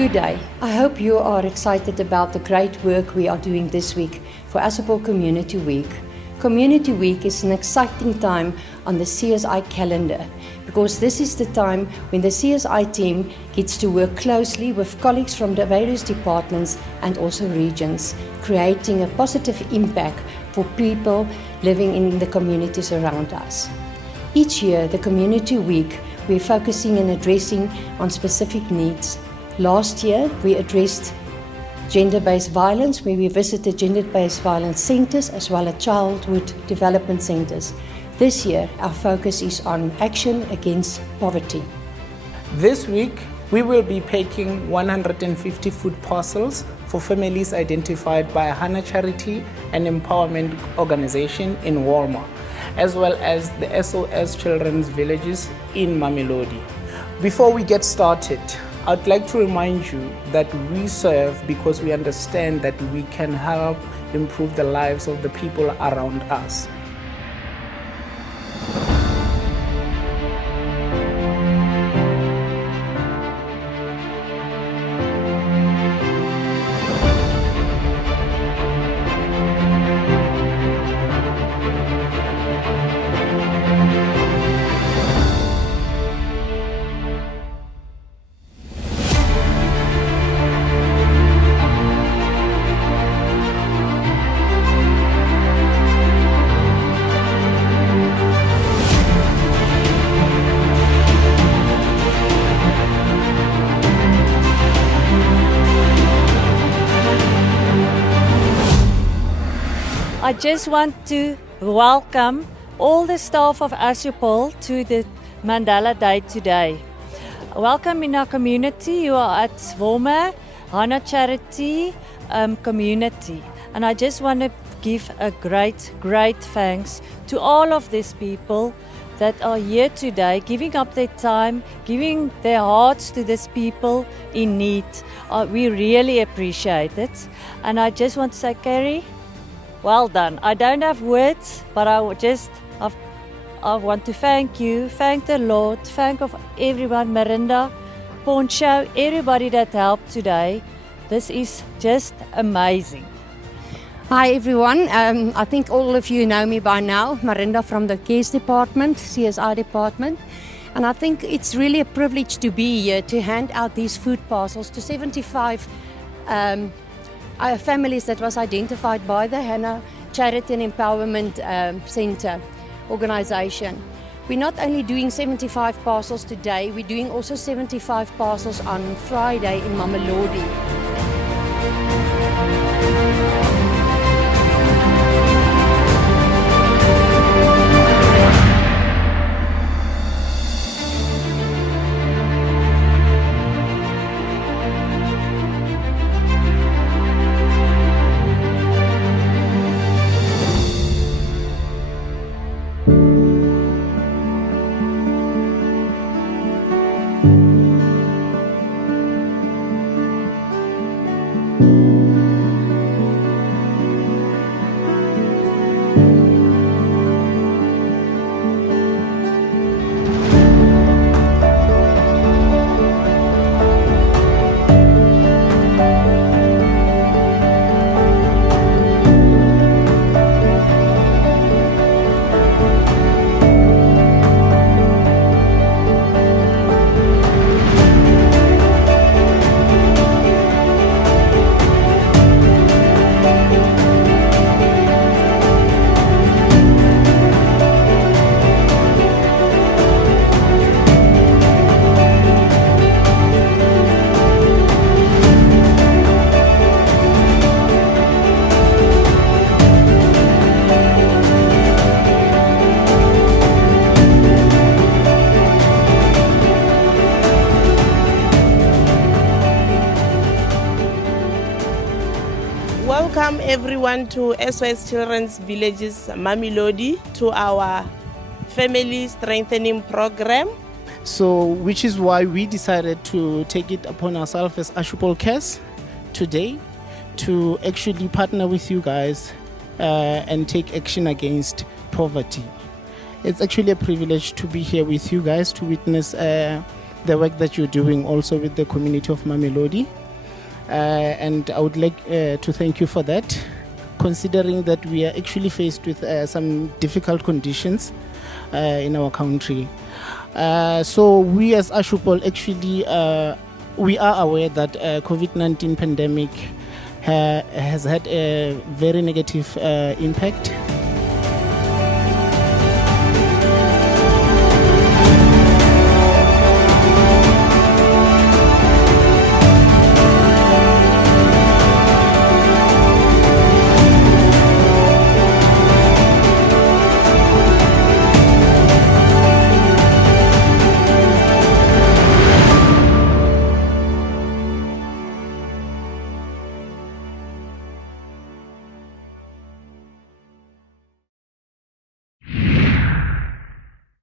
Good day. I hope you are excited about the great work we are doing this week for Assupol Community Week. Community Week is an exciting time on the CSI calendar because this is the time when the CSI team gets to work closely with colleagues from the various departments and also regions, creating a positive impact for people living in the communities around us. Each year, the Community Week, we're focusing and addressing on specific needs. Last year, we addressed gender-based violence, where we visited gender-based violence centres as well as childhood development centres. This year, our focus is on action against poverty. This week, we will be packing 150 food parcels for families identified by Hana Charity and Empowerment Organization in Walmer, as well as the SOS Children's Villages in Mamelodi. Before we get started, I'd like to remind you that we serve because we understand that we can help improve the lives of the people around us. I just want to welcome all the staff of Assupol to the Mandela Day today. Welcome in our community. You are at Walmer, Hana Charity community. And I just want to give a great thanks to all of these people that are here today, giving up their time, giving their hearts to these people in need. We really appreciate it. And I just want to say, Carrie, well done. I don't have words, but I want to thank you, thank the Lord, thank of everyone, Marinda, Poncho, everybody that helped today. This is just amazing. Hi everyone, I think all of you know me by now, Marinda from the Cares Department, CSI Department. And I think it's really a privilege to be here to hand out these food parcels to 75 families that was identified by the Hana Charity and Empowerment Centre organisation. We're not only doing 75 parcels today, we're doing also 75 parcels on Friday in Mamelodi. Welcome everyone to SOS Children's Villages Mamelodi to our family strengthening program. So, which is why we decided to take it upon ourselves as Assupol Cares today to actually partner with you guys and take action against poverty. It's actually a privilege to be here with you guys to witness the work that you're doing also with the community of Mamelodi. And I would like to thank you for that, considering that we are actually faced with some difficult conditions in our country. So we as Assupol actually, we are aware that COVID-19 pandemic has had a very negative impact